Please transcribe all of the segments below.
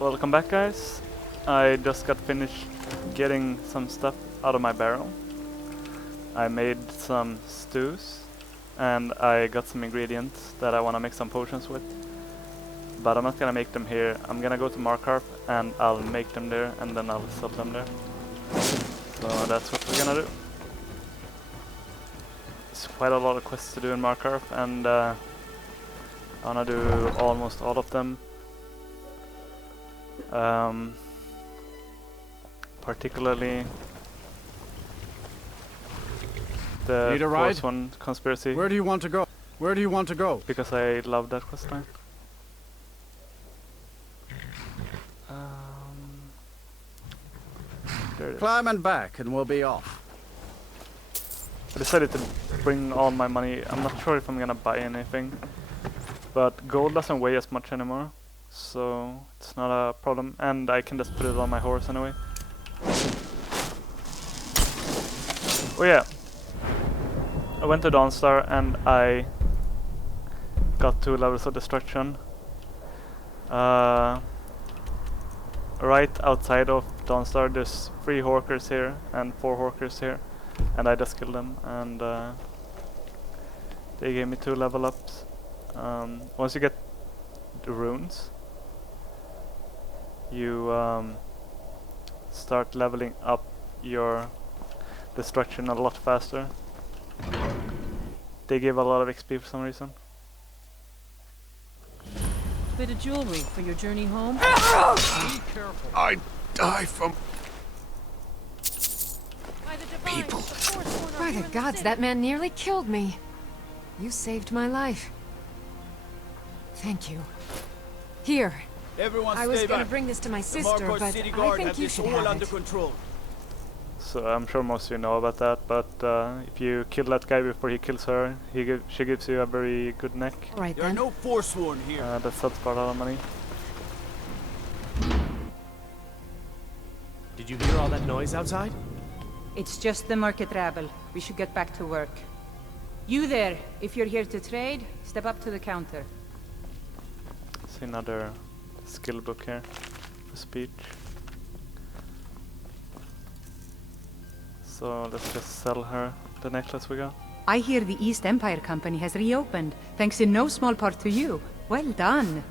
Welcome back, guys. I just got finished getting some stuff out of my barrel. I made some stews and I got some ingredients that I want to make some potions with. But I'm not gonna make them here. I'm gonna go to Markarth and I'll make them there and then I'll sell them there. So that's what we're gonna do. There's quite a lot of quests to do in Markarth and I wanna do almost all of them. Particularly the Forsworn conspiracy. Where do you want to go? Where do you want to go? Because I love that quest line. There it is. Climb and back and we'll be off. I decided to bring all my money. I'm not sure if I'm gonna buy anything, but gold doesn't weigh as much anymore, so it's not a problem, and I can just put it on my horse anyway. Oh yeah, I went to Dawnstar and I got 2 levels of destruction. Right outside of Dawnstar there's 3 Horkers here and 4 Horkers here, and I just killed them, and they gave me 2 level ups. Once you get the runes, you start leveling up your destruction a lot faster. They give a lot of XP for some reason. Bit of jewelry for your journey home. Be careful. I die from By the divine, people. the Forsworn are By here the in gods, city. that man nearly killed me. You saved my life. Thank you. Here, Everyone I was stay gonna back. bring this to my The sister, Markarth but City I Guard think have you this should all have under it. control. So I'm sure most of you know about that, but if you kill that guy before he kills her, she gives you a very good neck. All right There are then. no Forsworn here. That sells for a lot of money. Did you hear all that noise outside? It's just the market rabble. We should get back to work. You there, if you're here to trade, step up to the counter. See another skill book here for speech. So let's just sell her the necklace we got. I hear the East Empire Company has reopened, thanks in no small part to you. Well done.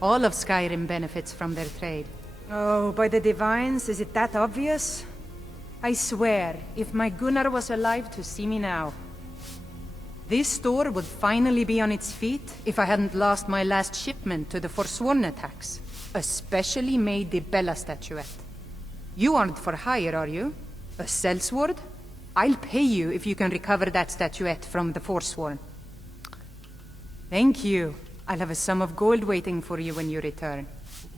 All of Skyrim benefits from their trade. Oh, by the divines, is it that obvious? I swear, if my Gunnar was alive to see me now. This store would finally be on its feet if I hadn't lost my last shipment to the Forsworn attacks. A specially made Dibella statuette. You aren't for hire, are you? A sellsword? I'll pay you if you can recover that statuette from the Forsworn. Thank you. I'll have a sum of gold waiting for you when you return.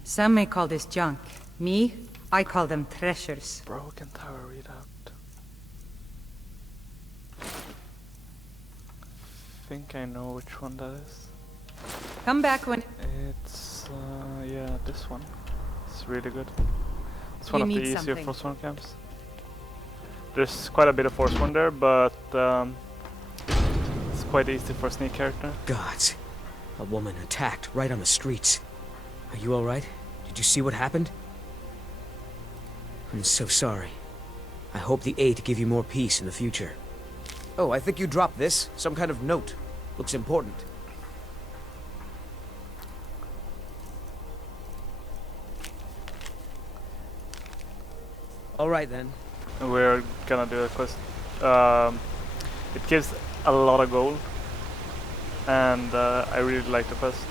Some may call this junk. Me, I call them treasures. Broken Tower readout. I think I know which one that is. Come back when... It's yeah, this one. It's really good. It's one You of the need easier something. Forsworn camps. There's quite a bit of Forsworn there, but it's quite easy for a sneak character. Gods. A woman attacked right on the streets. Are you alright? Did you see what happened? I'm so sorry. I hope the Eight give you more peace in the future. Oh, I think you dropped this. Some kind of note. Looks important. Alright then. We're gonna do a quest. It gives a lot of gold, and I really like the quest.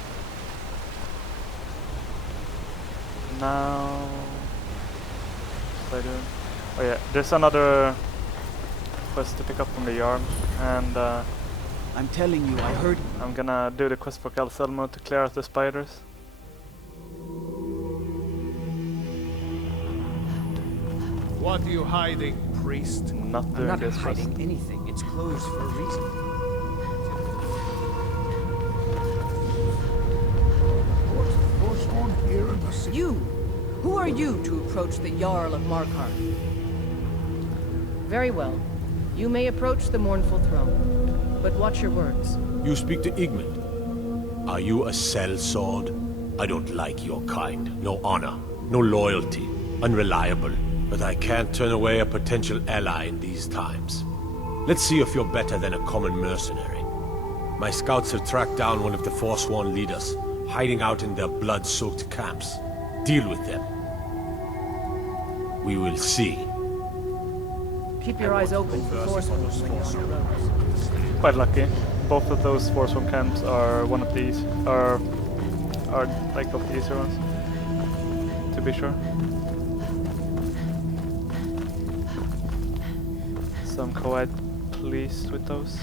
Now, what was I doing? Oh yeah, there's another quest to pick up from the Jarl, and I'm telling you, I heard. I'm gonna do the quest for Calcelmo to clear out the spiders. What are you hiding, priest? Not I'm doing not this quest. hiding anything. It's closed for a reason. Forsworn here in the city. You! Who are you to approach the Jarl of Markarth? Very well. You may approach the mournful throne, but watch your words. You speak to Igmund. Are you a sellsword? I don't like your kind. No honor, no loyalty, unreliable. But I can't turn away a potential ally in these times. Let's see if you're better than a common mercenary. My scouts have tracked down one of the Forsworn leaders, hiding out in their blood-soaked camps. Deal with them. We will see. Keep your eyes open for Forsworn swinging on your road. Quite lucky. Both of those Forsworn camps are one of these are like of the easier ones, to be sure. So I'm quite pleased with those.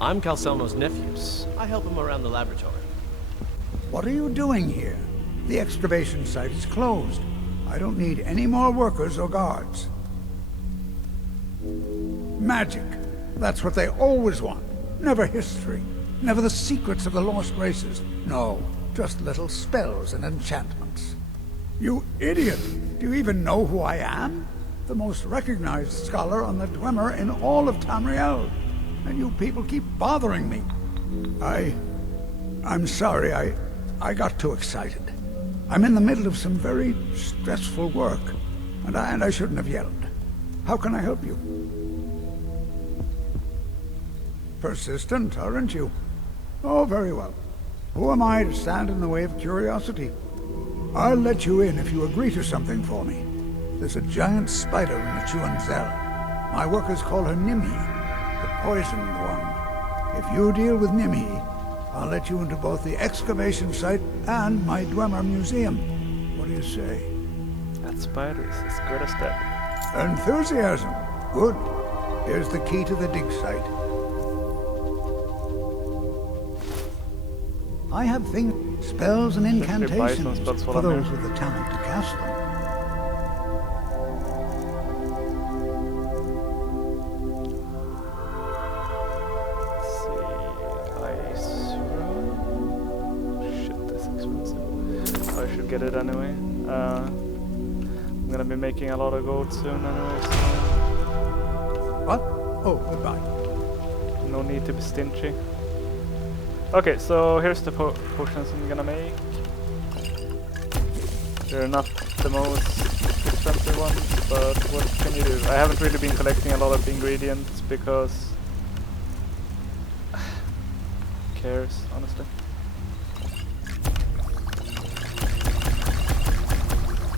I'm Calcelmo's nephew. I help him around the laboratory. What are you doing here? The excavation site is closed. I don't need any more workers or guards. Magic. That's what they always want. Never history. Never the secrets of the lost races. No, just little spells and enchantments. You idiot! Do you even know who I am? The most recognized scholar on the Dwemer in all of Tamriel. And you people keep bothering me. I'm sorry, I got too excited. I'm in the middle of some very stressful work, and I shouldn't have yelled. How can I help you? Persistent, aren't you? Oh, very well. Who am I to stand in the way of curiosity? I'll let you in if you agree to something for me. There's a giant spider in the Chuanzel. My workers call her Nimhi, the poisoned one. If you deal with Nimhi, I'll let you into both the excavation site and my Dwemer museum. What do you say? That spider is as good as dead. Enthusiasm. Good. Here's the key to the dig site. I have things, spells and incantations for those with the talent to cast them. Get it anyway. I'm gonna be making a lot of gold soon anyway, so... What? Oh, goodbye. No need to be stingy. Okay, so here's the potions I'm gonna make. They're not the most expensive ones, but what can you do? I haven't really been collecting a lot of ingredients because... who cares, honestly?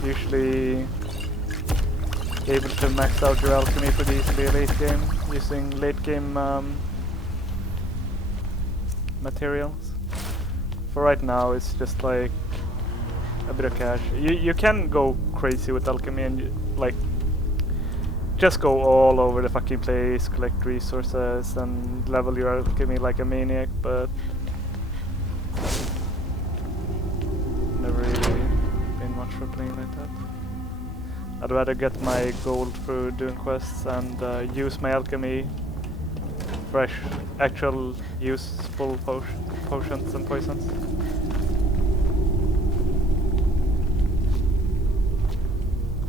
Usually able to max out your alchemy pretty easily late game using late game materials. For right now it's just like a bit of cash. You can go crazy with alchemy and like just go all over the fucking place, collect resources and level your alchemy like a maniac, but never really been much for playing like that. I'd rather get my gold through doing quests and use my alchemy for actual useful potions and poisons.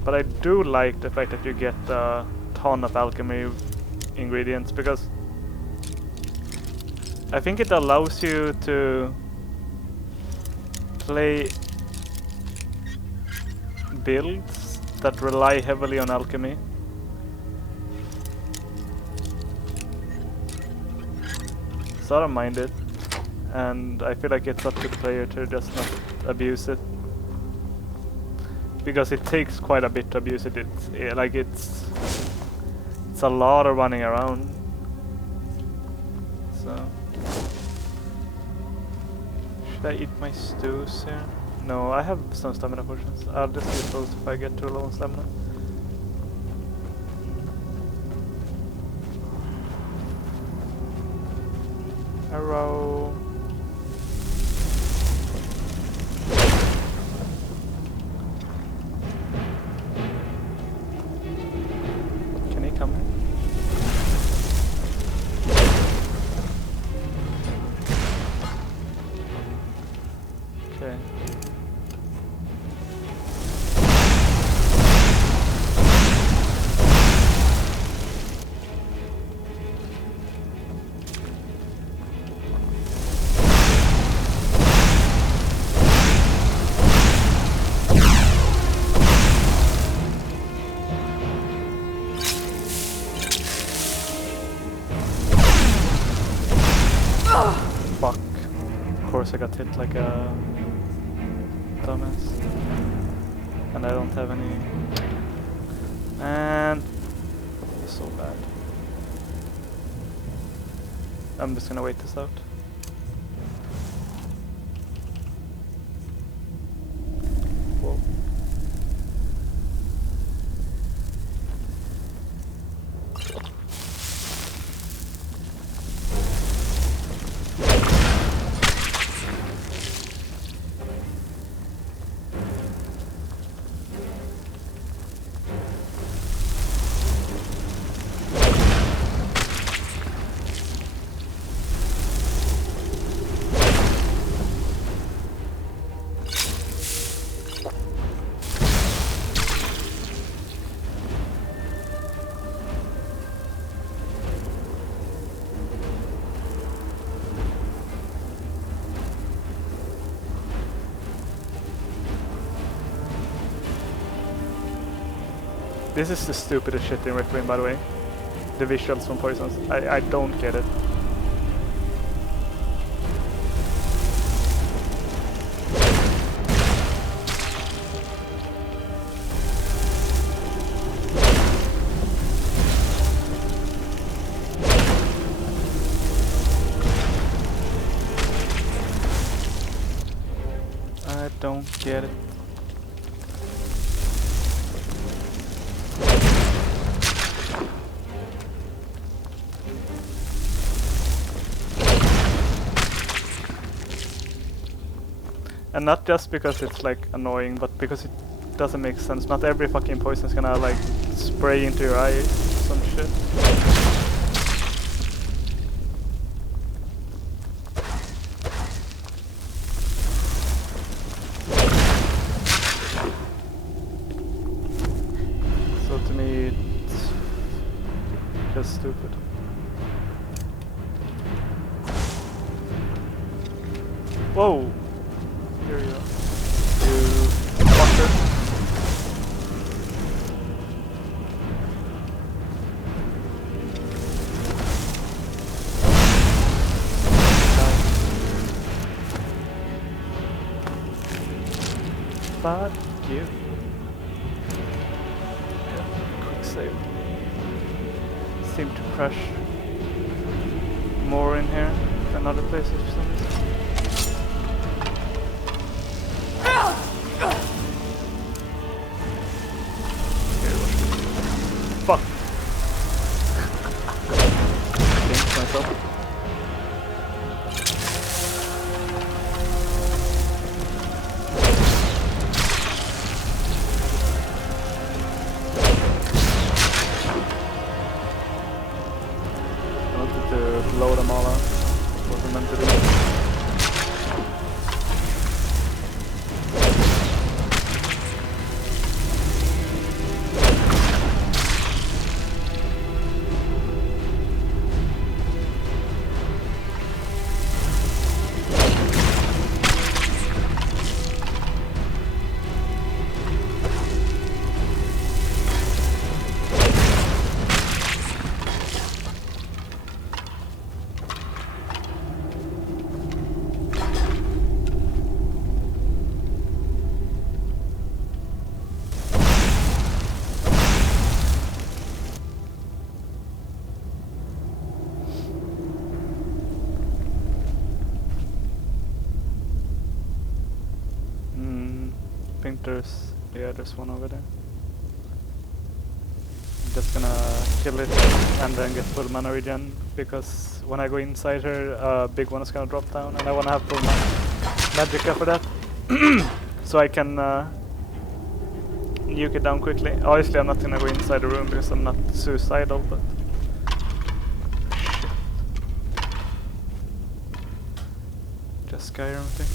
But I do like the fact that you get a ton of alchemy ingredients, because I think it allows you to play builds that rely heavily on alchemy. So I don't mind it, and I feel like it's up to the player to just not abuse it, because it takes quite a bit to abuse it. It's a lot of running around. So should I eat my stews here? No, I have some stamina potions. I'll just use those if I get too low on stamina. Arrow. Can he come in? Okay. course I got hit like a dumbass. And I don't have any... And... so bad. I'm just gonna wait this out. Whoa. This is the stupidest shit in Requiem, by the way. The visuals from Poisons. I don't get it. I don't get it. And not just because it's like annoying, but because it doesn't make sense. Not every fucking poison is gonna like spray into your eye or some shit. So to me it's just stupid. Whoa! Here you go. You fucker. Fuck you. Quick save. Seem to crush more in here than other places for some reason. Fuck. Jinxed myself. I wanted to blow them all out. Wasn't meant to do. I think there's one over there. I'm just gonna kill it and then get full mana regen, because when I go inside her, a big one is gonna drop down, and I wanna have full mana magicka for that, so I can nuke it down quickly. Obviously I'm not gonna go inside the room because I'm not suicidal, but shit. Just Skyrim thing.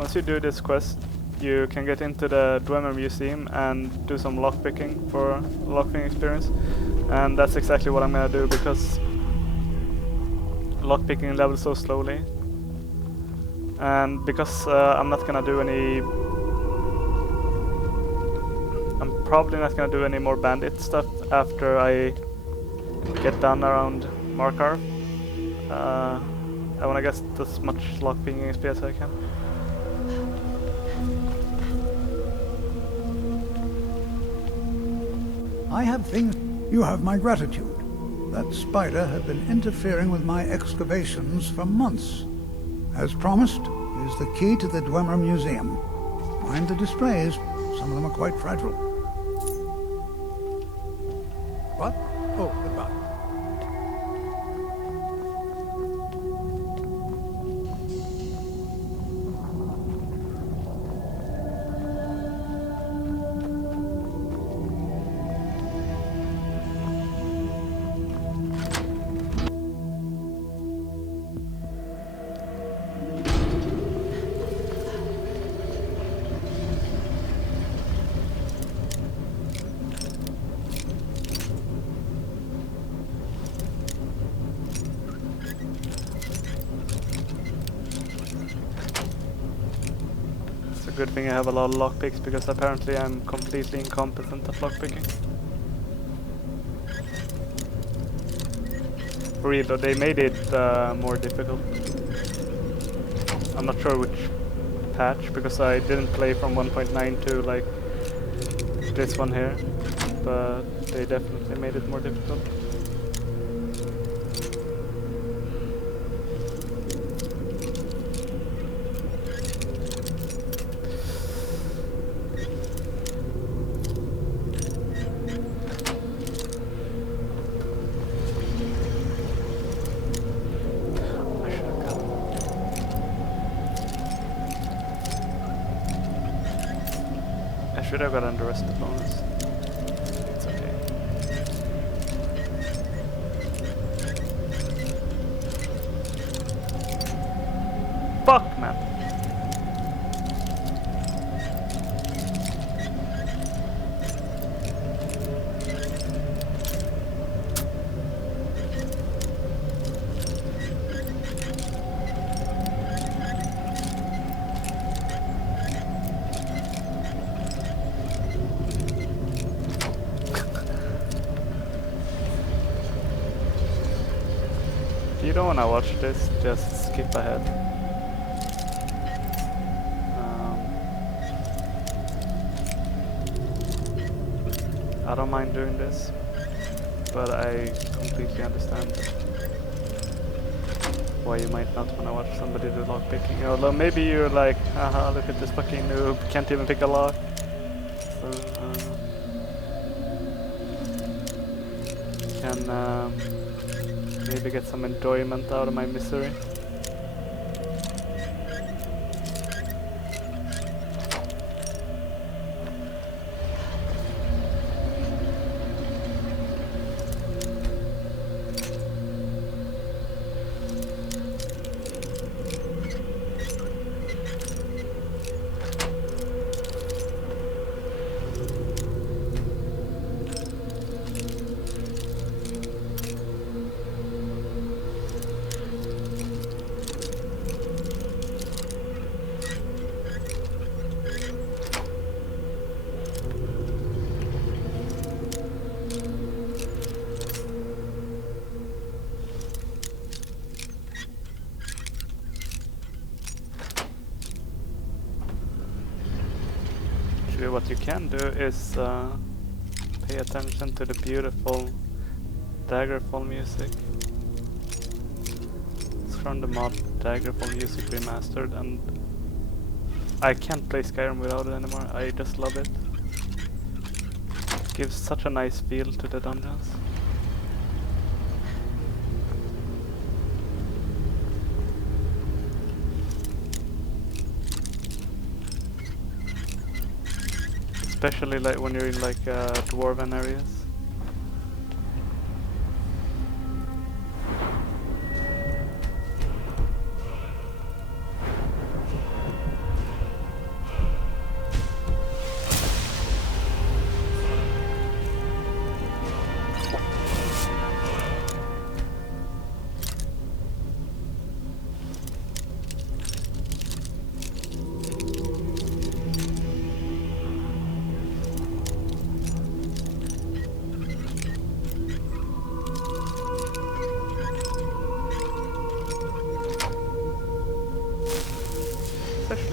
once you do this quest, you can get into the Dwemer Museum and do some lockpicking for lockpicking experience. And that's exactly what I'm gonna do, because lockpicking levels so slowly. And because I'm probably not gonna do any more bandit stuff after I get done around Markarth. I wanna get as much lockpicking XP as I can. I have things. You have my gratitude. That spider had been interfering with my excavations for months. As promised, here's the key to the Dwemer Museum. Mind the displays. Some of them are quite fragile. What? Oh, goodbye. Good thing I have a lot of lockpicks, because apparently I'm completely incompetent at lockpicking. For real though, they made it more difficult. I'm not sure which patch, because I didn't play from 1.9 to like this one here, but they definitely made it more difficult. I should have gotten the rest of the bonus. It's okay. Fuck, man. If you don't want to watch this, just skip ahead. I don't mind doing this, but I completely understand why you might not want to watch somebody do lockpicking. Although maybe you're like, haha, look at this fucking noob, can't even pick a lock. So, can maybe get some enjoyment out of my misery. What you can do is pay attention to the beautiful Daggerfall music. It's from the mod Daggerfall Music Remastered, and I can't play Skyrim without it anymore. I just love it. It gives such a nice feel to the dungeons. Especially like when you're in like dwarven areas.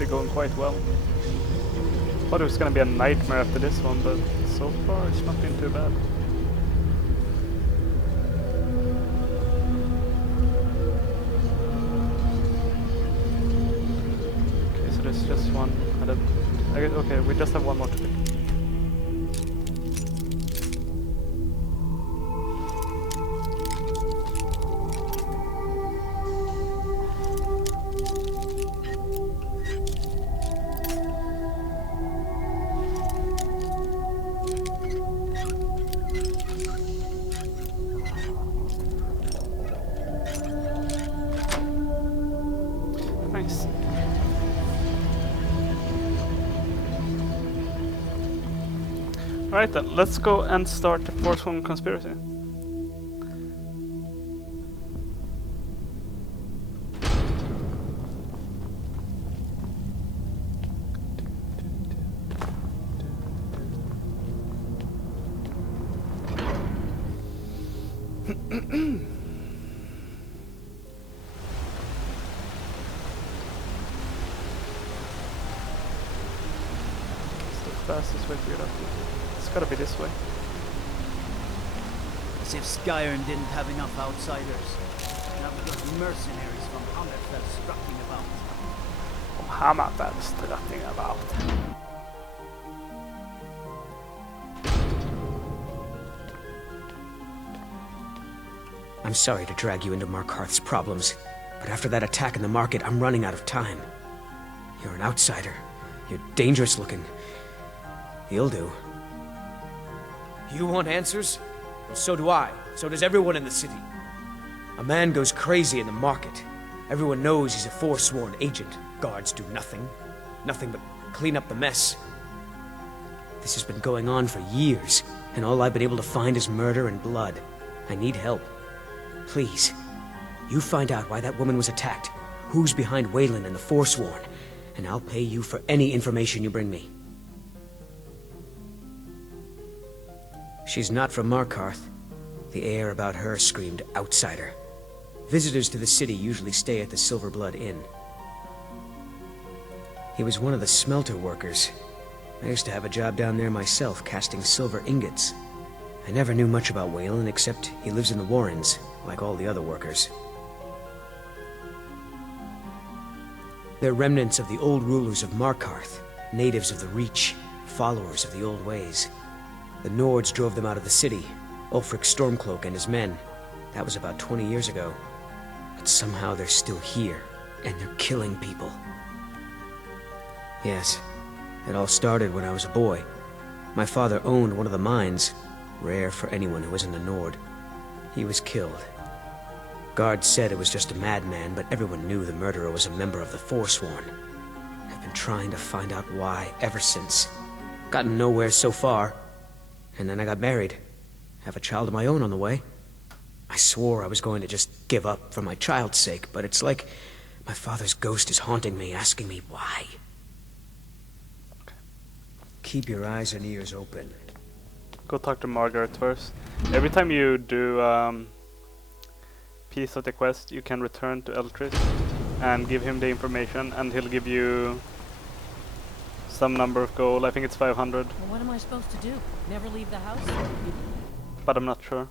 going quite well. Thought it was gonna be a nightmare after this one, but so far it's not been too bad. Okay, so there's just one. Okay, we just have one more to pick. Nice. Alright then, let's go and start the Forsworn conspiracy. Fastest way to get up here. It's gotta be this way. As if Skyrim didn't have enough outsiders. Now we got mercenaries from Hammerfell strutting about. From Hammerfell strutting about. I'm sorry to drag you into Markarth's problems, but after that attack in the market, I'm running out of time. You're an outsider. You're dangerous looking. You'll do. You want answers? Well, so do I. So does everyone in the city. A man goes crazy in the market. Everyone knows he's a Forsworn agent. Guards do nothing. Nothing but clean up the mess. This has been going on for years, and all I've been able to find is murder and blood. I need help. Please, you find out why that woman was attacked, who's behind Waylon and the Forsworn, and I'll pay you for any information you bring me. She's not from Markarth. The air about her screamed outsider. Visitors to the city usually stay at the Silverblood Inn. He was one of the smelter workers. I used to have a job down there myself, casting silver ingots. I never knew much about Waylon, except he lives in the Warrens, like all the other workers. They're remnants of the old rulers of Markarth, natives of the Reach, followers of the old ways. The Nords drove them out of the city, Ulfric Stormcloak and his men. That was about 20 years ago. But somehow they're still here, and they're killing people. Yes, it all started when I was a boy. My father owned one of the mines, rare for anyone who isn't a Nord. He was killed. Guards said it was just a madman, but everyone knew the murderer was a member of the Forsworn. I've been trying to find out why ever since. Gotten nowhere so far. And then I got married. Have a child of my own on the way. I swore I was going to just give up for my child's sake, but it's like my father's ghost is haunting me, asking me why. Keep your eyes and ears open. Go talk to Margaret first. Every time you do piece of the quest, you can return to Eltris and give him the information, and he'll give you some number of gold. I think it's 500. Well, what am I supposed to do? Never leave the house? But I'm not sure.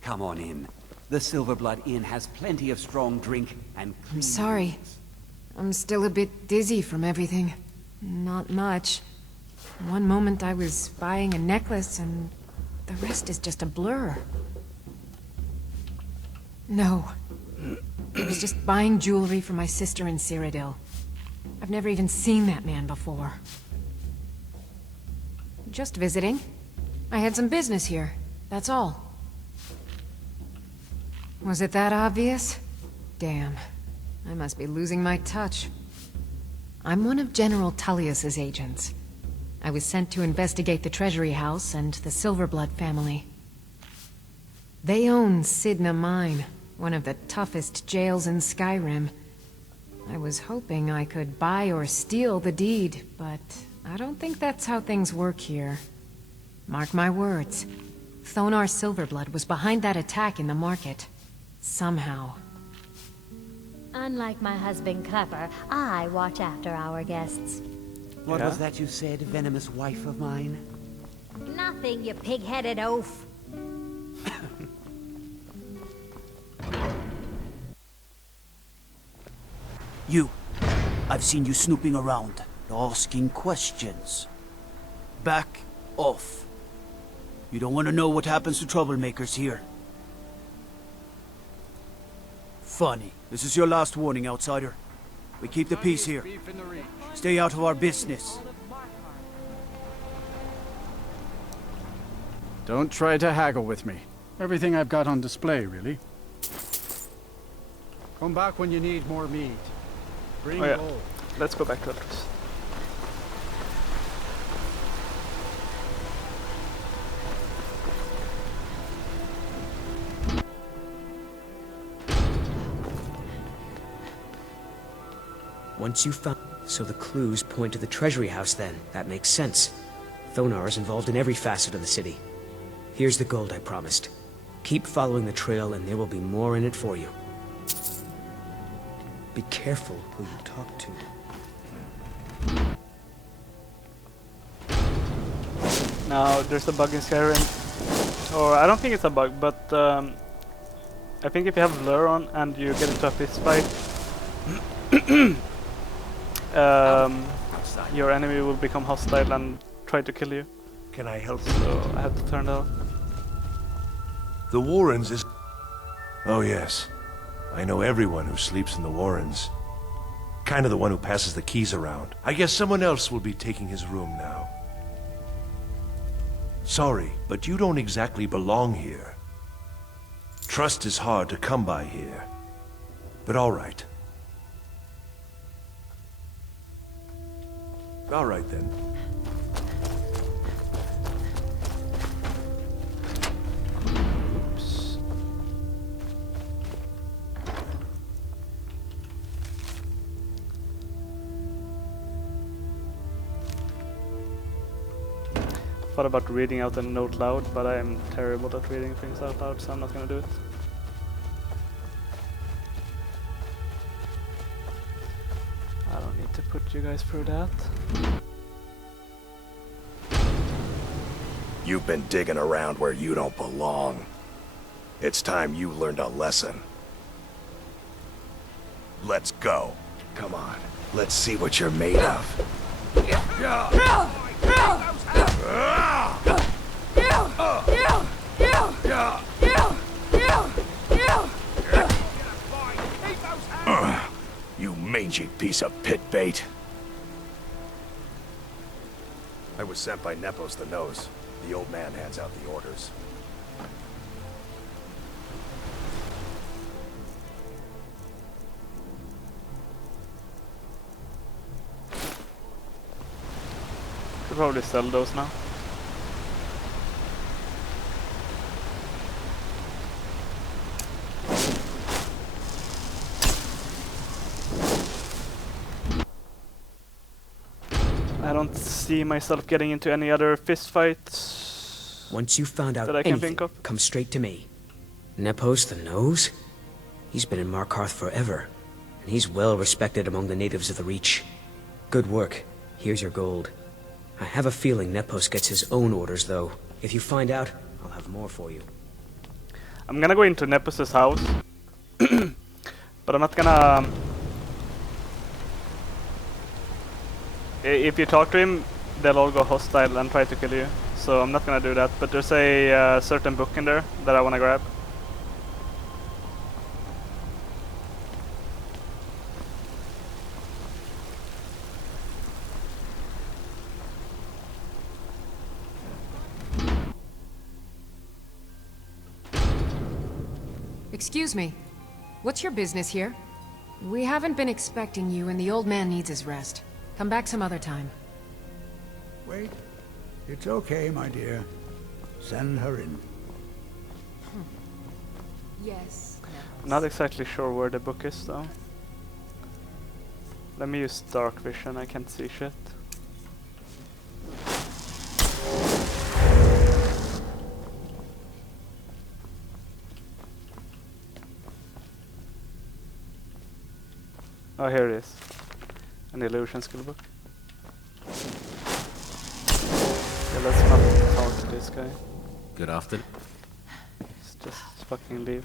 Come on in. The Silverblood Inn has plenty of strong drink and clean I'm sorry. rooms. I'm still a bit dizzy from everything. Not much. One moment I was buying a necklace and the rest is just a blur. No. I was just buying jewelry for my sister in Cyrodiil. I've never even seen that man before. Just visiting. I had some business here, that's all. Was it that obvious? Damn. I must be losing my touch. I'm one of General Tullius's agents. I was sent to investigate the Treasury House and the Silverblood family. They own Sidna Mine, one of the toughest jails in Skyrim. I was hoping I could buy or steal the deed, but I don't think that's how things work here. Mark my words. Thonar Silverblood was behind that attack in the market. Somehow. Unlike my husband Clever, I watch after our guests. What was that you said, venomous wife of mine? Nothing, you pig-headed oaf. You. I've seen you snooping around, asking questions. Back off. You don't want to know what happens to troublemakers here. Funny. This is your last warning, outsider. We keep the peace here. Stay out of our business. Don't try to haggle with me. Everything I've got on display, really. Come back when you need more meat. Bring gold. Let's go back to Atlas. Once you found... So the clues point to the treasury house then. That makes sense. Thonar is involved in every facet of the city. Here's the gold I promised. Keep following the trail and there will be more in it for you. Be careful who you talk to. Now, there's a bug in Skyrim. Or, I don't think it's a bug, but I think if you have Lure on and you get into a fist fight, your enemy will become hostile and try to kill you. Can I help you? So, I have to turn that off. The Warrens is... Oh yes. I know everyone who sleeps in the Warrens. Kind of the one who passes the keys around. I guess someone else will be taking his room now. Sorry, but you don't exactly belong here. Trust is hard to come by here. But all right. All right then. Oops. Thought about reading out a note loud, but I am terrible at reading things out loud, so I'm not gonna do it. I don't need to put you guys through that. You've been digging around where you don't belong. It's time you learned a lesson. Let's go. Come on, let's see what you're made of. You mangy piece of pit bait. I was sent by Nepos the Nose. The old man hands out the orders. Could probably sell those now. I don't see myself getting into any other fist fights. Once you've found out that I can anything, think of. come straight to me. Nepos the Nose? He's been in Markarth forever, and he's well respected among the natives of the Reach. Good work. Here's your gold. I have a feeling Nepos gets his own orders, though. If you find out, I'll have more for you. I'm gonna go into Nepos' house, but I'm not gonna... If you talk to him, they'll all go hostile and try to kill you. So I'm not gonna do that, but there's a certain book in there that I wanna grab. Excuse me. What's your business here? We haven't been expecting you, and the old man needs his rest. Come back some other time. Wait. It's okay, my dear. Send her in. Yes. I'm not exactly sure where the book is, though. Let me use dark vision, I can't see shit. Oh, here it is. An illusion skill book. Okay, let's not talk to this guy. Good afternoon. Let's just fucking leave.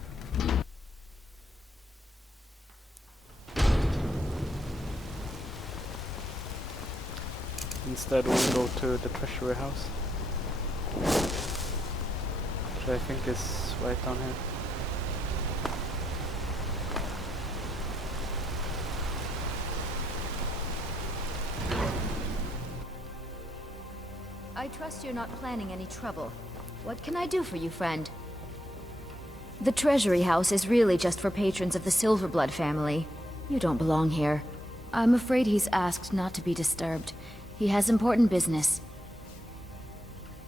Instead we'll go to the treasury house. Which I think is right down here. I trust you're not planning any trouble. What can I do for you, friend? The Treasury House is really just for patrons of the Silverblood family. You don't belong here. I'm afraid he's asked not to be disturbed. He has important business.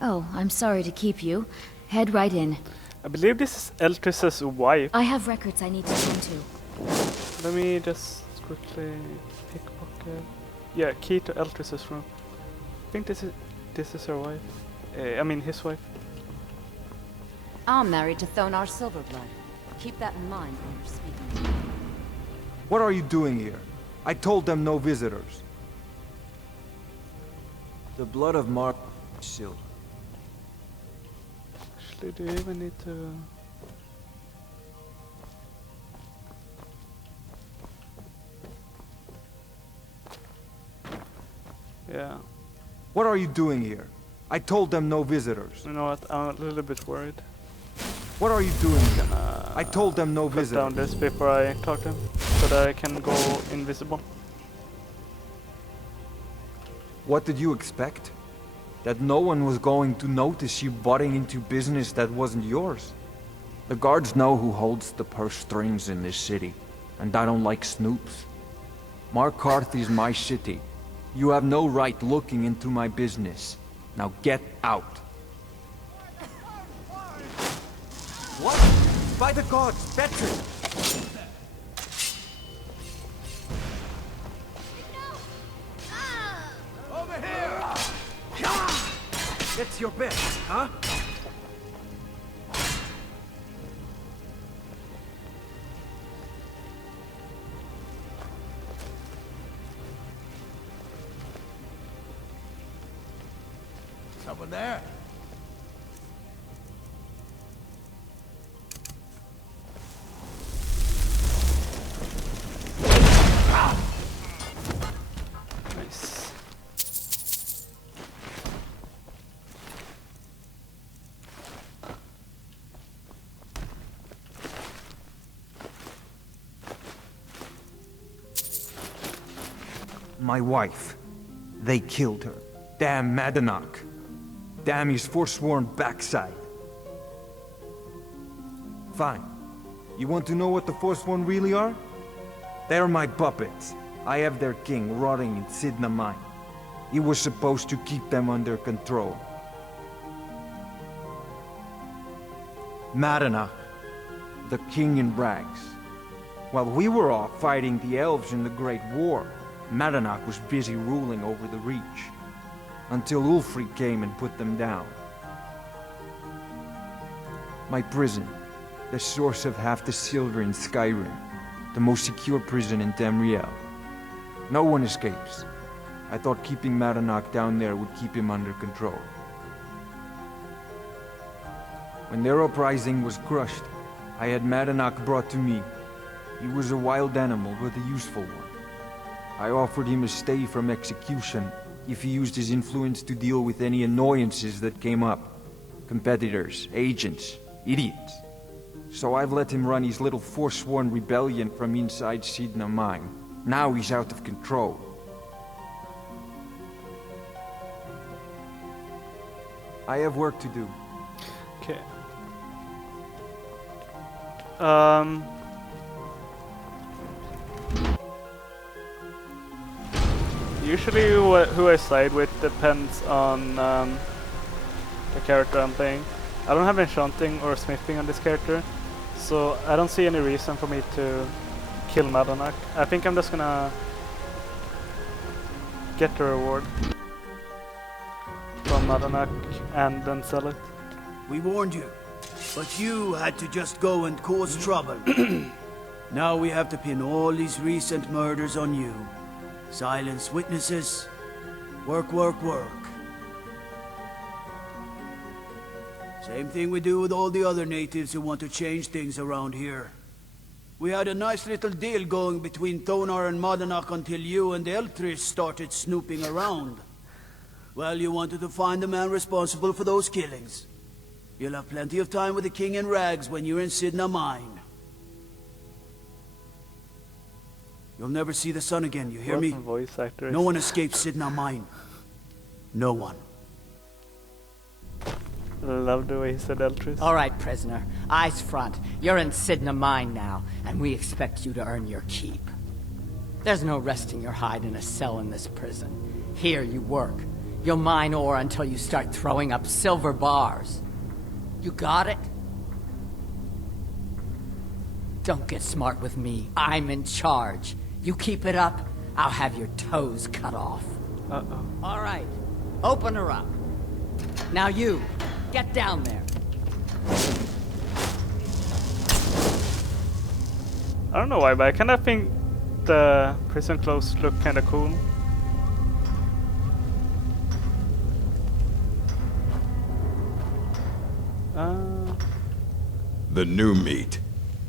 Oh, I'm sorry to keep you. Head right in. I believe this is Eltris's wife. I have records I need to tend to. Let me just quickly pickpocket. Yeah, key to Eltris's room. I think this is her wife. I mean his wife. I'm married to Thonar Silverblood. Keep that in mind when you're speaking. What are you doing here? I told them no visitors. The blood of Mark Silver. Actually, do you even need to... Yeah. What are you doing here? I told them no visitors. You know what? I'm a little bit worried. What are you doing here? I told them no Put visitors. down this before I talk to him, so that I can go invisible. What did you expect? That no one was going to notice you butting into business that wasn't yours? The guards know who holds the purse strings in this city, and I don't like snoops. Markarth is my city. You have no right looking into my business. Now get out. What? By the gods, Betry! Over here! That's your best, huh? Someone there? Nice. My wife. They killed her. Damn Madanach. Damn his forsworn backside. Fine. You want to know what the Forsworn really are? They're my puppets. I have their king rotting in Sidna mine. He was supposed to keep them under control. Madanach, the king in rags. While we were off fighting the elves in the Great War, Madanach was busy ruling over the Reach. Until Ulfric came and put them down. My prison, the source of half the silver in Skyrim, the most secure prison in Tamriel. No one escapes. I thought keeping Madanach down there would keep him under control. When their uprising was crushed, I had Madanach brought to me. He was a wild animal, but a useful one. I offered him a stay from execution if he used his influence to deal with any annoyances that came up. Competitors, agents, idiots. So I've let him run his little Forsworn rebellion from inside Sidna mine. Now he's out of control. I have work to do. Okay. Usually who I side with depends on the character I'm playing. I don't have enchanting or smithing on this character, so I don't see any reason for me to kill Madanach. I think I'm just gonna get the reward from Madanach and then sell it. We warned you, but you had to just go and cause trouble. Now we have to pin all these recent murders on you. Silence witnesses. Work, work, work. Same thing we do with all the other natives who want to change things around here. We had a nice little deal going between Thonar and Madanak until you and Eltris started snooping around. Well, you wanted to find the man responsible for those killings. You'll have plenty of time with the king in rags when you're in Sidna Mine. You'll never see the sun again, you hear me? Voice actor. No one escapes Sidna Mine. No one. Love the way he said Eltris. All right, prisoner. Eyes front. You're in Sidna Mine now, and we expect you to earn your keep. There's no resting your hide in a cell in this prison. Here you work. You'll mine ore until you start throwing up silver bars. You got it? Don't get smart with me. I'm in charge. You keep it up, I'll have your toes cut off. Uh-oh. All right. Open her up. Now you, get down there. I don't know why, but I kind of think the prison clothes look kind of cool. The new meat.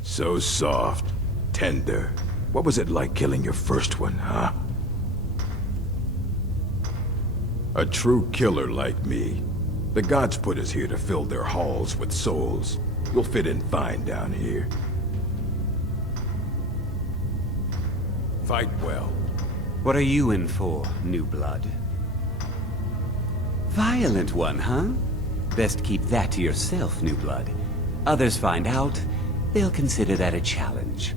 So soft, tender. What was it like killing your first one, huh? A true killer like me. The gods put us here to fill their halls with souls. You'll fit in fine down here. Fight well. What are you in for, new blood? Violent one, huh? Best keep that to yourself, new blood. Others find out, they'll consider that a challenge.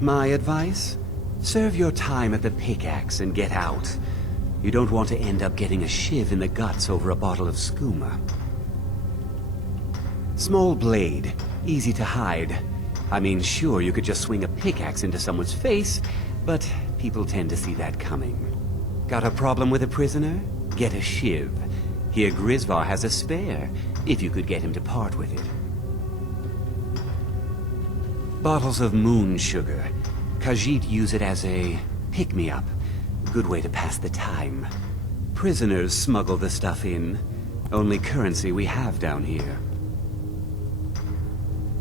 My advice? Serve your time at the pickaxe and get out. You don't want to end up getting a shiv in the guts over a bottle of skooma. Small blade, easy to hide. I mean, sure, you could just swing a pickaxe into someone's face, but people tend to see that coming. Got a problem with a prisoner? Get a shiv. Here Grisvar has a spare, if you could get him to part with it. Bottles of moon sugar. Khajiit use it as a pick-me-up. Good way to pass the time. Prisoners smuggle the stuff in. Only currency we have down here.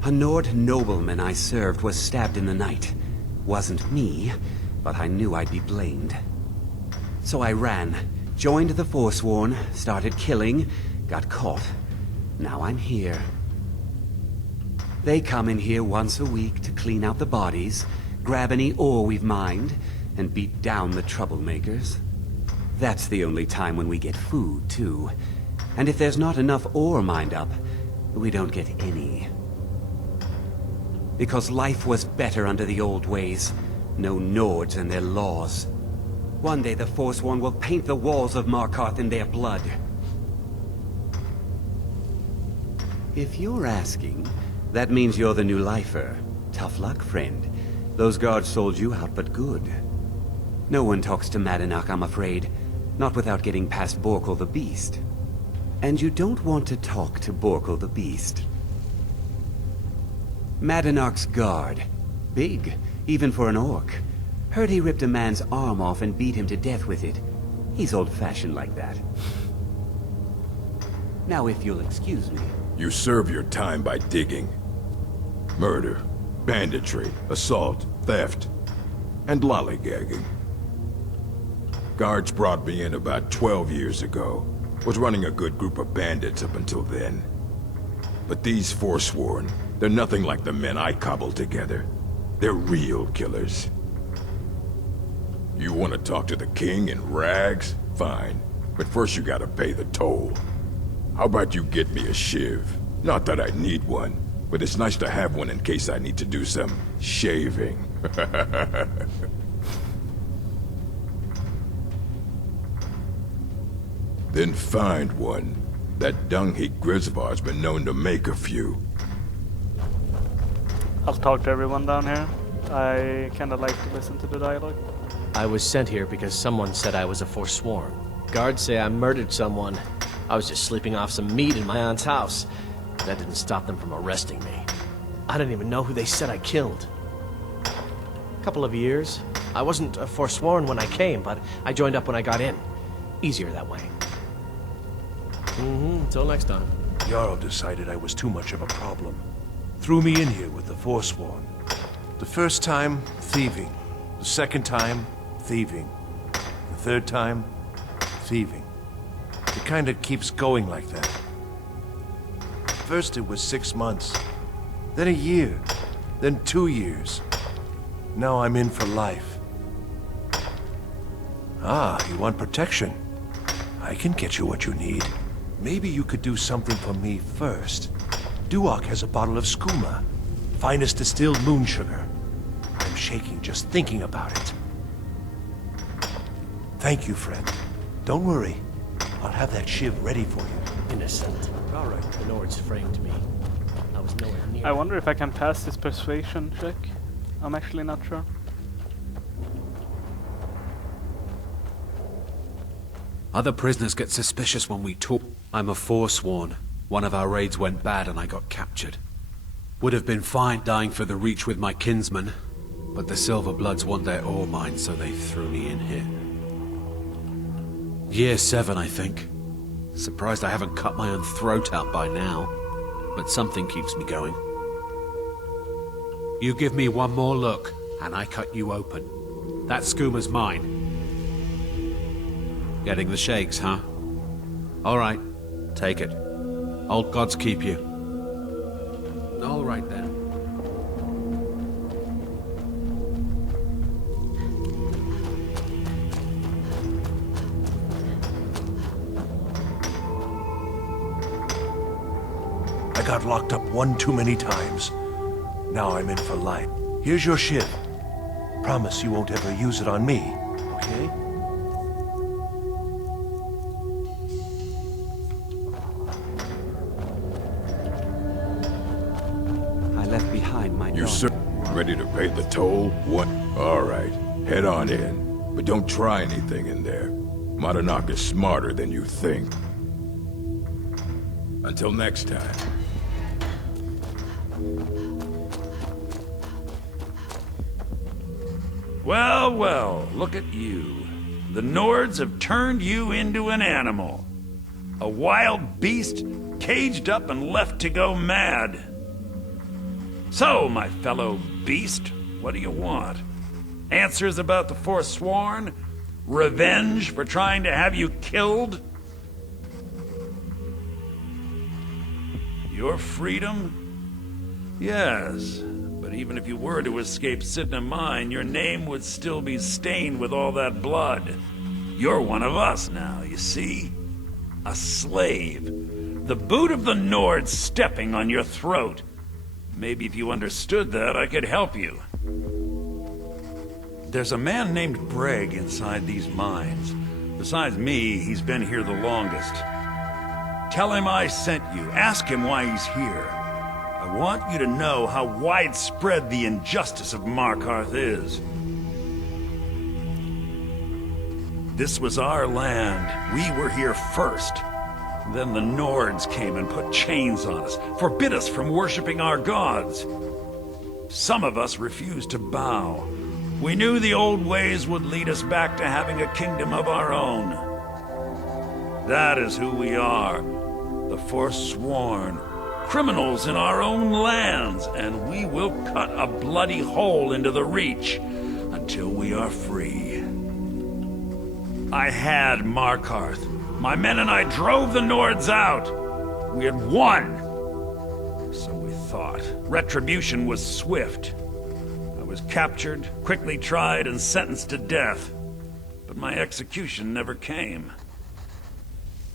A Nord nobleman I served was stabbed in the night. Wasn't me, but I knew I'd be blamed. So I ran, joined the Forsworn, started killing, got caught. Now I'm here. They come in here once a week to clean out the bodies, grab any ore we've mined, and beat down the troublemakers. That's the only time when we get food, too. And if there's not enough ore mined up, we don't get any. Because life was better under the old ways. No Nords and their laws. One day the Forsworn will paint the walls of Markarth in their blood. If you're asking, that means you're the new lifer. Tough luck, friend. Those guards sold you out, but good. No one talks to Madanak, I'm afraid. Not without getting past Borkul the Beast. And you don't want to talk to Borkul the Beast. Madanak's guard. Big, even for an orc. Heard he ripped a man's arm off and beat him to death with it. He's old-fashioned like that. Now if you'll excuse me. You serve your time by digging. Murder, banditry, assault, theft, and lollygagging. Guards brought me in about 12 years ago. Was running a good group of bandits up until then. But these Forsworn, they're nothing like the men I cobbled together. They're real killers. You want to talk to the king in rags? Fine. But first you gotta pay the toll. How about you get me a shiv? Not that I need one, but it's nice to have one in case I need to do some shaving. Then find one. That dung-heap Grisvar's been known to make a few. I'll talk to everyone down here. I kinda like to listen to the dialogue. I was sent here because someone said I was a Forsworn. Guards say I murdered someone. I was just sleeping off some meat in my aunt's house. That didn't stop them from arresting me. I didn't even know who they said I killed. Couple of years. I wasn't Forsworn when I came, but I joined up when I got in. Easier that way. Until next time. Jarl decided I was too much of a problem. Threw me in here with the Forsworn. The first time, thieving. The second time, thieving. The third time, thieving. It kinda keeps going like that. First it was 6 months, then a year, then 2 years. Now I'm in for life. Ah, you want protection? I can get you what you need. Maybe you could do something for me first. Duok has a bottle of skooma, finest distilled moon sugar. I'm shaking just thinking about it. Thank you, friend. Don't worry. I'll have that shiv ready for you. Innocent. All right. The Nords framed me. I was nowhere near. I wonder if I can pass this persuasion check. I'm actually not sure. Other prisoners get suspicious when we talk. I'm a Forsworn. One of our raids went bad and I got captured. Would have been fine dying for the Reach with my kinsmen, but the Silverbloods want their ore mine, so they threw me in here. Year 7, I think. Surprised I haven't cut my own throat out by now, but something keeps me going. You give me one more look, and I cut you open. That skooma's mine. Getting the shakes, huh? All right, take it. Old gods keep you. All right then. I got locked up one too many times. Now I'm in for life. Here's your shiv. Promise you won't ever use it on me, okay? I left behind my You daughter. sir ready to pay the toll? What? All right, head on in. But don't try anything in there. Madanak is smarter than you think. Until next time. Well, well, look at you. The Nords have turned you into an animal. A wild beast, caged up and left to go mad. So, my fellow beast, what do you want? Answers about the Forsworn? Revenge for trying to have you killed? Your freedom? Yes, but even if you were to escape Sidna Mine, your name would still be stained with all that blood. You're one of us now, you see? A slave. The boot of the Nords stepping on your throat. Maybe if you understood that, I could help you. There's a man named Breg inside these mines. Besides me, he's been here the longest. Tell him I sent you. Ask him why he's here. I want you to know how widespread the injustice of Markarth is. This was our land. We were here first. Then the Nords came and put chains on us, forbid us from worshipping our gods. Some of us refused to bow. We knew the old ways would lead us back to having a kingdom of our own. That is who we are, the Forsworn. Criminals in our own lands, and we will cut a bloody hole into the Reach until we are free. I had Markarth. My men and I drove the Nords out. We had won. So we thought. Retribution was swift. I was captured, quickly tried, and sentenced to death. But my execution never came.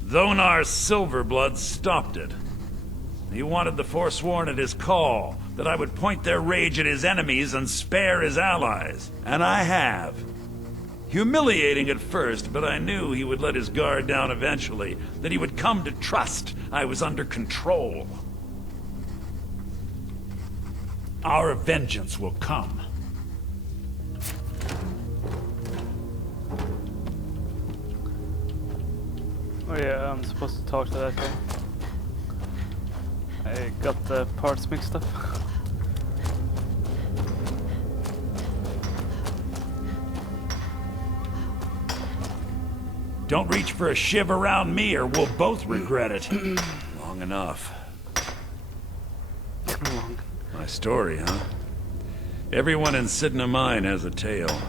Dhonar's Silverblood stopped it. He wanted the Forsworn at his call, that I would point their rage at his enemies and spare his allies. And I have. Humiliating at first, but I knew he would let his guard down eventually, that he would come to trust I was under control. Our vengeance will come. Oh yeah, I'm supposed to talk to that guy. I got the parts mixed up. Don't reach for a shiv around me or we'll both regret it. Long enough. My story, huh? Everyone in Sidna Mine has a tale.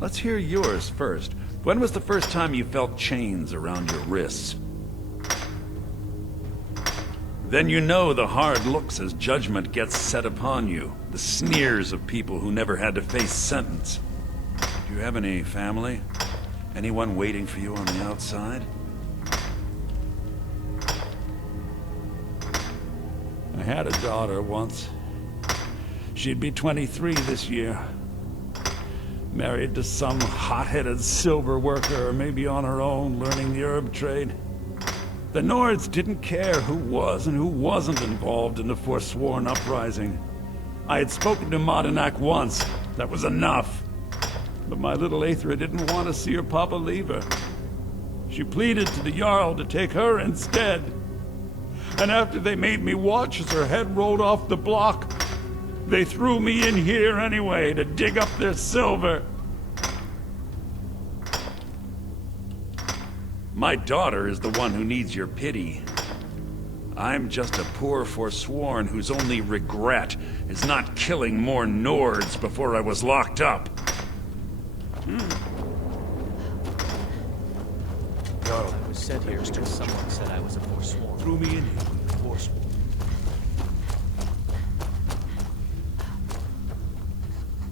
Let's hear yours first. When was the first time you felt chains around your wrists? Then you know the hard looks as judgment gets set upon you. The sneers of people who never had to face sentence. Do you have any family? Anyone waiting for you on the outside? I had a daughter once. She'd be 23 this year. Married to some hot-headed silver worker, or maybe on her own, learning the herb trade. The Nords didn't care who was and who wasn't involved in the Forsworn uprising. I had spoken to Madanak once. That was enough. But my little Aethra didn't want to see her papa leave her. She pleaded to the Jarl to take her instead. And after they made me watch as her head rolled off the block, they threw me in here anyway to dig up their silver. My daughter is the one who needs your pity. I'm just a poor Forsworn whose only regret is not killing more Nords before I was locked up. Jarl, I was sent here because someone said I was a Forsworn. Threw me in here with the Forsworn.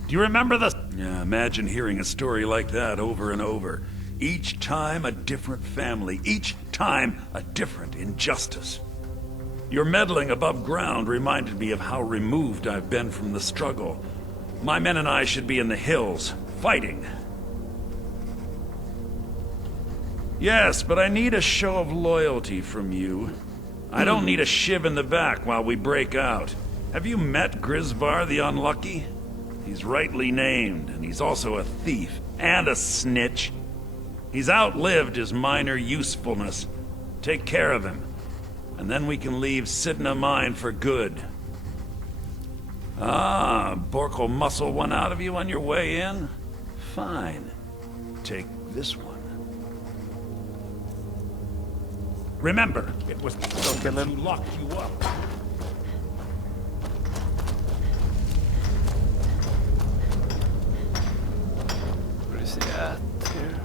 Do you remember this? Yeah, imagine hearing a story like that over and over. Each time a different family, each time a different injustice. Your meddling above ground reminded me of how removed I've been from the struggle. My men and I should be in the hills, fighting. Yes, but I need a show of loyalty from you. I don't need a shiv in the back while we break out. Have you met Grisvar the Unlucky? He's rightly named, and he's also a thief and a snitch. He's outlived his minor usefulness. Take care of him, and then we can leave Sidna Mine for good. Ah, Bork will muscle one out of you on your way in? Fine. Take this one. Remember, it was who locked you up. Where is he at here?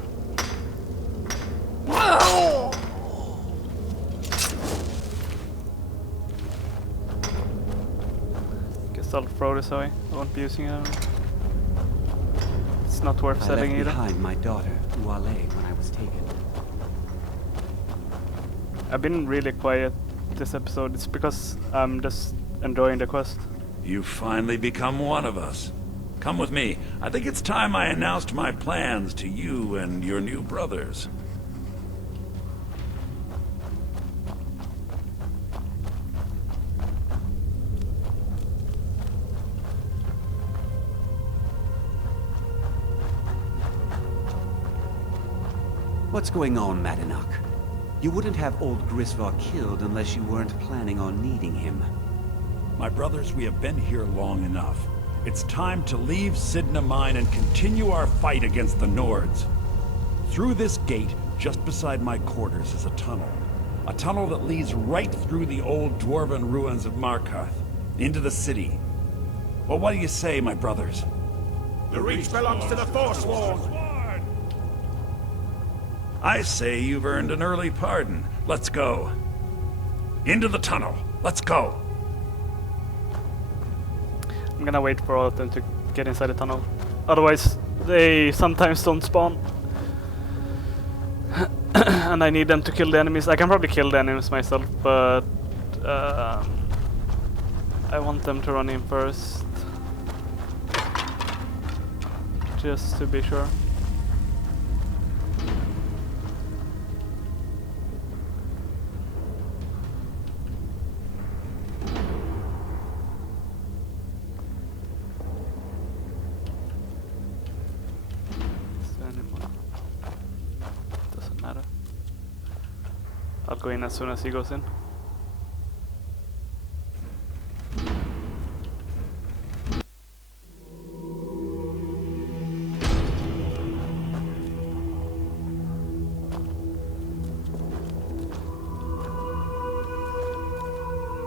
Guess I'll throw this away. I won't be using it. It's not worth selling I left either. behind my daughter, Uale, when I was taken. I've been really quiet this episode. It's because I'm just enjoying the quest. You've finally become one of us. Come with me. I think it's time I announced my plans to you and your new brothers. What's going on, Madanak? You wouldn't have old Grisvar killed unless you weren't planning on needing him. My brothers, we have been here long enough. It's time to leave Sidna Mine and continue our fight against the Nords. Through this gate, just beside my quarters, is a tunnel. A tunnel that leads right through the old dwarven ruins of Markarth, into the city. Well, what do you say, my brothers? The Reach belongs to the Forsworn! I say you've earned an early pardon. Let's go. Into the tunnel. Let's go. I'm gonna wait for all of them to get inside the tunnel. Otherwise, they sometimes don't spawn. And I need them to kill the enemies. I can probably kill the enemies myself, but I want them to run in first. Just to be sure. I'll go in as soon as he goes in.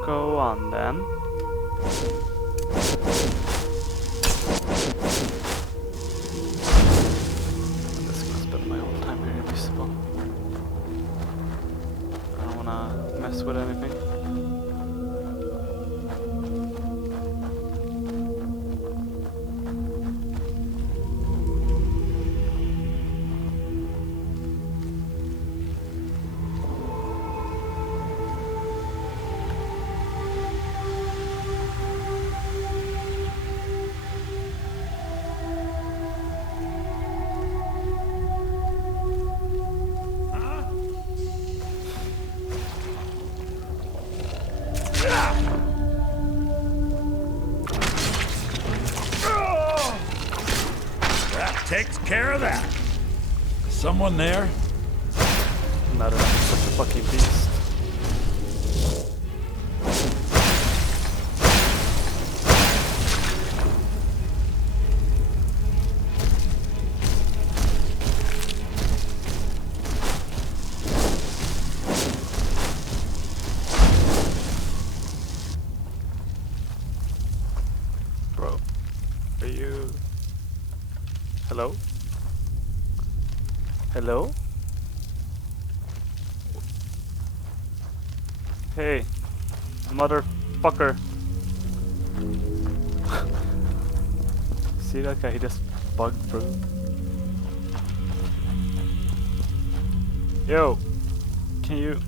Go on then. I'm just gonna spend my whole time here invisible. I don't wanna mess with anything. Takes care of that. Someone there? Not enough, such a fucking beast. Bro, are you... Hello? Hello? Hey, motherfucker. See that guy? He just bugged through. Yo, can you...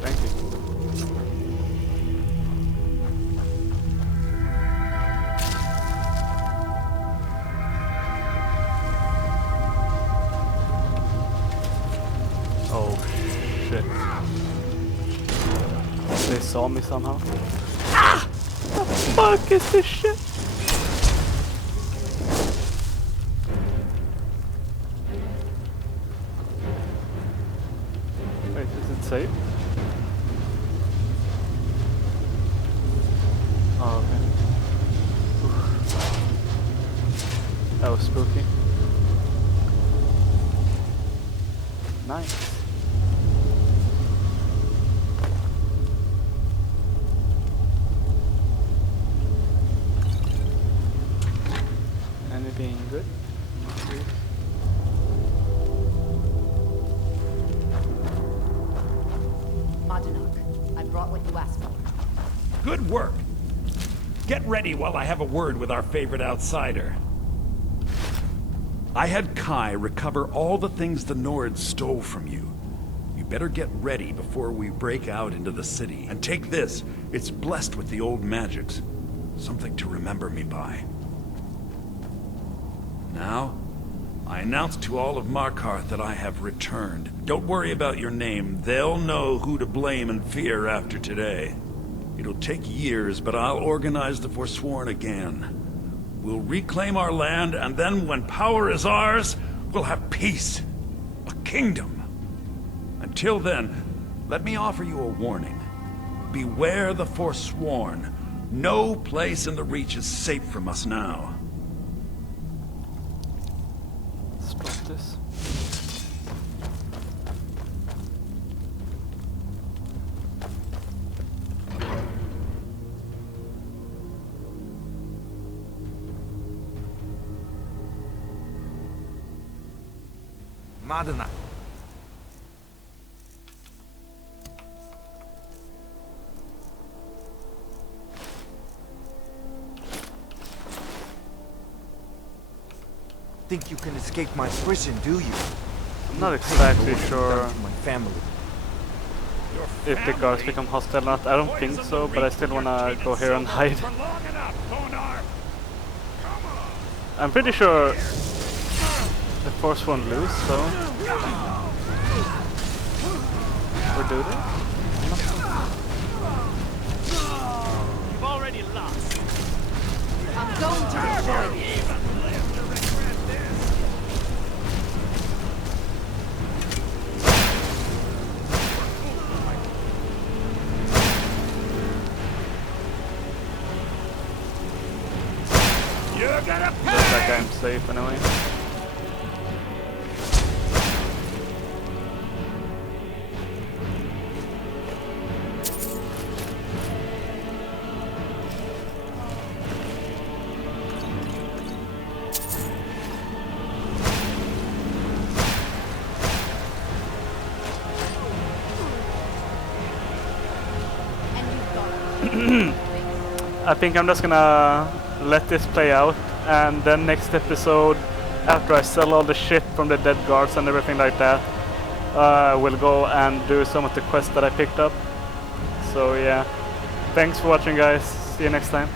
Thank you. Oh shit. They saw me somehow. Ah! What the fuck is this shit? Wait, is it safe? Oh, okay. Oof. That was spooky. Nice. Anything good? Madanok, I brought what you asked for. Good work. Get ready while I have a word with our favorite outsider. I had Kai recover all the things the Nords stole from you. You better get ready before we break out into the city. And take this. It's blessed with the old magics. Something to remember me by. Now, I announce to all of Markarth that I have returned. Don't worry about your name. They'll know who to blame and fear after today. It'll take years, but I'll organize the Forsworn again. We'll reclaim our land, and then when power is ours, we'll have peace. A kingdom. Until then, let me offer you a warning. Beware the Forsworn. No place in the Reach is safe from us now. Let's drop this. Madana. Think you can escape my prison, do you? I'm not exactly sure my family. if the guards become hostile or not. I don't think so, but I still wanna go here and hide. I'm pretty sure the Forsworn lose, so or do they? You've already lost. I'm going to destroy you. You're gonna Looks like I'm safe anyway. I think I'm just gonna let this play out, and then next episode, after I sell all the shit from the dead guards and everything like that, we'll go and do some of the quests that I picked up. So yeah, thanks for watching guys, see you next time.